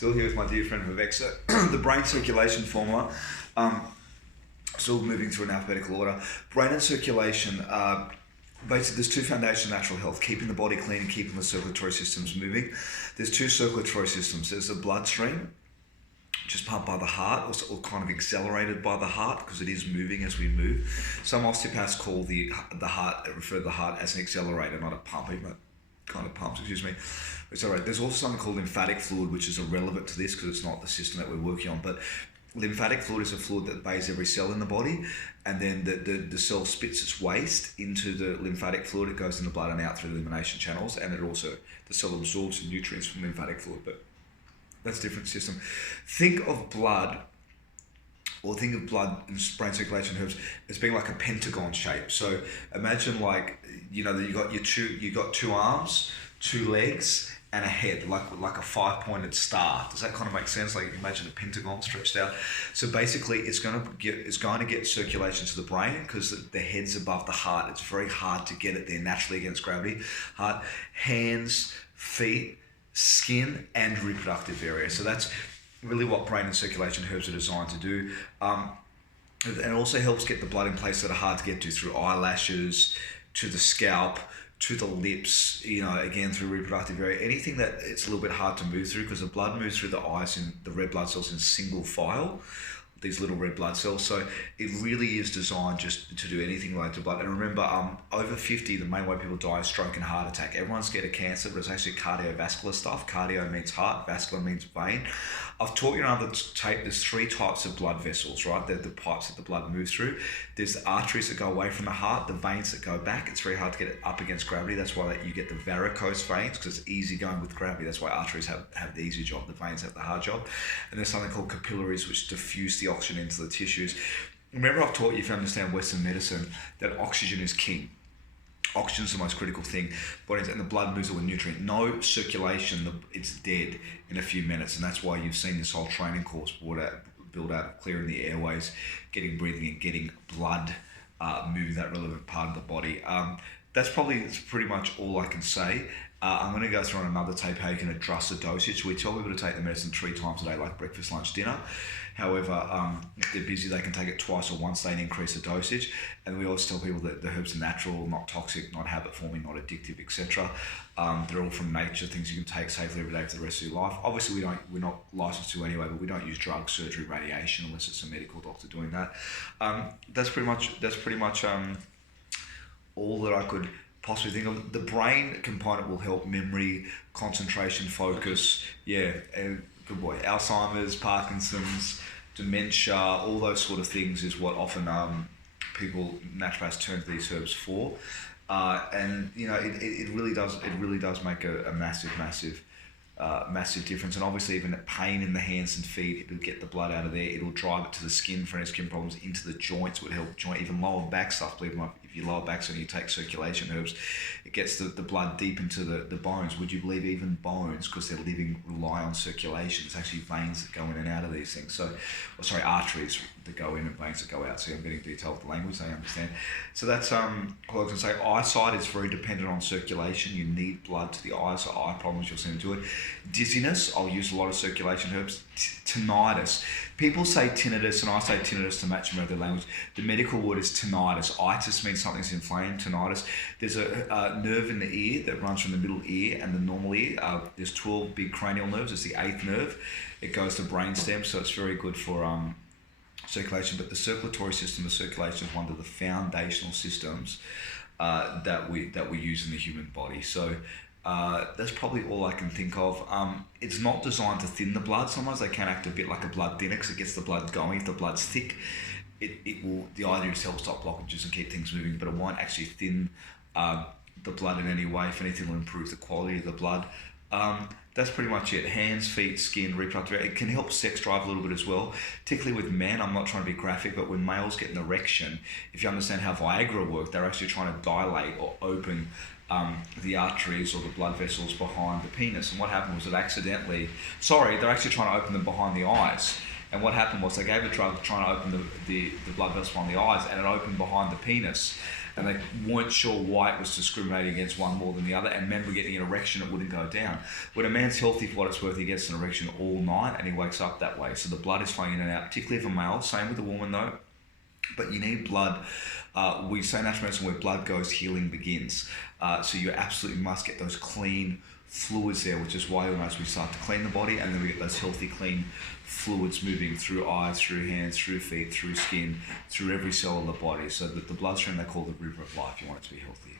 Still here with my dear friend Vivek. So the brain circulation formula, still moving through in alphabetical order. Brain and circulation, basically there's two foundations of natural health: keeping the body clean and keeping the circulatory systems moving. There's two circulatory systems. There's the bloodstream, which is pumped by the heart, or kind of accelerated by the heart because it is moving as we move. Some osteopaths call refer to the heart as an accelerator, not a pumping, but kind of pumps, excuse me. Accelerator. There's also something called lymphatic fluid, which is irrelevant to this because it's not the system that we're working on. But lymphatic fluid is a fluid that bathes every cell in the body, and then the cell spits its waste into the lymphatic fluid. It goes in the blood and out through the elimination channels, and the cell absorbs the nutrients from lymphatic fluid. But that's a different system. Think of blood in brain circulation herbs as being like a pentagon shape. So imagine that you got two arms, two legs, and a head, like a 5-pointed star. Does that kind of make sense? Like imagine a pentagon stretched out. So basically, it's going to get circulation to the brain because the head's above the heart. It's very hard to get it there naturally against gravity. Heart, hands, feet, skin, and reproductive area. So that's really what brain and circulation herbs are designed to do. And it also helps get the blood in places that are hard to get to, through eyelashes, to the scalp, to the lips, again through reproductive area. Anything that it's a little bit hard to move through, because the blood moves through the eyes and the red blood cells in single file, these little red blood cells. So it really is designed just to do anything related to blood. And remember, over 50, the main way people die is stroke and heart attack. Everyone's scared of cancer, but it's actually cardiovascular stuff. Cardio means heart, vascular means vein. I've taught you on the tape, there's 3 types of blood vessels, right? They're the pipes that the blood moves through. There's the arteries that go away from the heart, the veins that go back. It's very hard to get it up against gravity. That's why you get the varicose veins, because it's easy going with gravity. That's why arteries have the easy job, the veins have the hard job. And there's something called capillaries, which diffuse the oxygen into the tissues. Remember, I've taught you, if you understand Western medicine, that oxygen is king. Oxygen is the most critical thing, and the blood moves it with nutrient. No circulation, it's dead in a few minutes, and that's why you've seen this whole training course build out clearing the airways, getting breathing, and getting blood moving that relevant part of the body. That's pretty much all I can say. I'm going to go through on another tape how you can adjust the dosage. We tell people to take the medicine 3 times a day, like breakfast, lunch, dinner. However, if they're busy, they can take it twice or once day and increase the dosage. And we always tell people that the herbs are natural, not toxic, not habit-forming, not addictive, etc. They're all from nature, things you can take safely every day for the rest of your life. Obviously, we're not licensed to anyway, but we don't use drugs, surgery, radiation, unless it's a medical doctor doing that. That's pretty much all that I could possibly think of. The brain component will help memory, concentration, focus. Good boy. Alzheimer's, Parkinson's, dementia, all those sort of things is what often naturopaths turn to these herbs for. And it really does make a massive difference. And obviously, even pain in the hands and feet, it'll get the blood out of there. It'll drive it to the skin for any skin problems, into the joints, would help joint, even lower back stuff. Believe me, if your lower back's when you take circulation herbs, it gets the blood deep into the bones. Would you believe even bones, because they're rely on circulation? It's actually veins that go in and out of these things. Arteries that go in and veins that go out. See, I'm getting detailed with the language, I understand. So that's all I was going to say. Eyesight is very dependent on circulation. You need blood to the eyes, so eye problems, you'll see them do it. Dizziness, I'll use a lot of circulation herbs. Tinnitus. People say tinnitus, and I say tinnitus to match them with their language. The medical word is tinnitus. Itis means something's inflamed. Tinnitus. There's a nerve in the ear that runs from the middle ear and the normal ear. There's 12 big cranial nerves. It's the 8th nerve. It goes to brainstem, so it's very good for circulation. But the circulatory system of circulation is one of the foundational systems that we use in the human body. So that's probably all I can think of. It's not designed to thin the blood. Sometimes they can act a bit like a blood thinner because it gets the blood going. If the blood's thick, it will. The idea is to help stop blockages and keep things moving, but it won't actually thin the blood in any way. If anything, it will improve the quality of the blood. That's pretty much it. Hands, feet, skin, reproductive. It can help sex drive a little bit as well, particularly with men. I'm not trying to be graphic, but when males get an erection, if you understand how Viagra works, they're actually trying to dilate or open the arteries or the blood vessels behind the penis. And what happened was they're actually trying to open them behind the eyes. And what happened was they gave a drug trying to open the blood vessels behind the eyes, and it opened behind the penis. and they weren't sure why it was discriminating against one more than the other, and men were getting an erection, it wouldn't go down. When a man's healthy for what it's worth, he gets an erection all night and he wakes up that way. So the blood is flowing in and out, particularly for male, same with the woman though. But you need blood. We say in natural medicine, where blood goes, healing begins. So you absolutely must get those clean fluids there, which is why you'll notice we start to clean the body, and then we get those healthy, clean fluids moving through eyes, through hands, through feet, through skin, through every cell of the body. So that the bloodstream they call the river of life, you want it to be healthy.